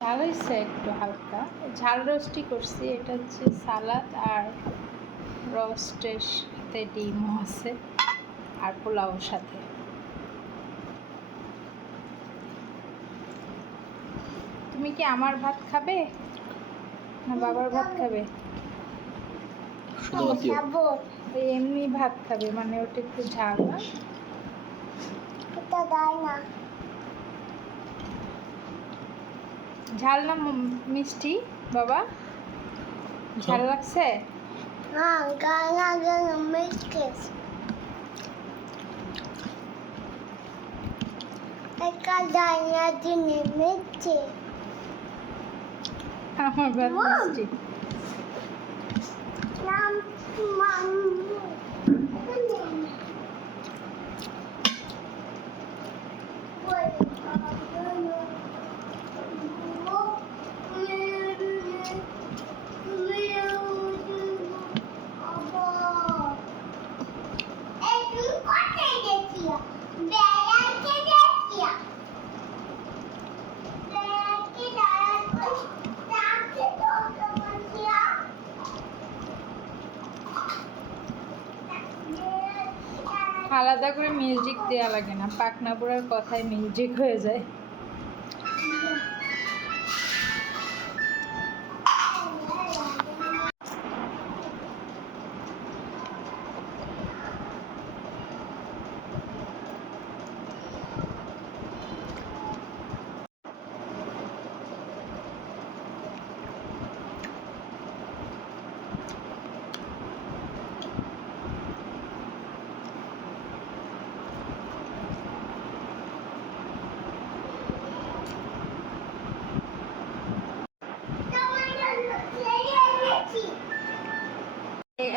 ঝাল হয়েছে একটু হালকা, ঝাল রোস্টই করছি। এটা হচ্ছে সালাদ আর রোস্টের সাথে ডিমও আছে আর পোলাওর সাথে। তুমি কি আমার ভাত খাবে না বাবার ভাত খাবে? এমনি ভাত খাবে, মানে ওটা একটু ঝাল না? ঝাল না মিষ্টি বাবা? ঝাল লাগছে? আমার ভাত মিষ্টি। আলাদা করে মিউজিক দেওয়া লাগে না, পাখনা পোড়ার কথায় মিউজিক হয়ে যায়।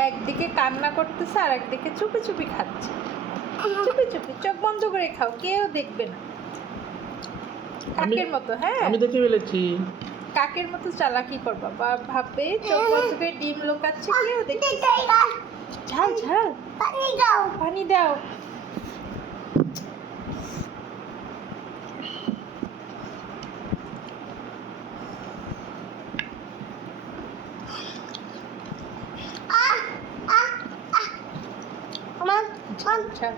একদিকে কান্না করতেছে আর একদিকে চুপি চুপি খাচ্ছে। চুপি চুপি, চোখ বন্ধ করে খাও, কেউ দেখবে না। কাকের মতো। হ্যাঁ, আমি দেখে ফেলেছি। কাকের মতো চালাকি করবা, বা ভাববে চোখ বন্ধ করে ডিম লোকাচ্ছে, কেউ দেখবে। ঝাল ঝাল, পানি দাও। ঝাল ঝাল।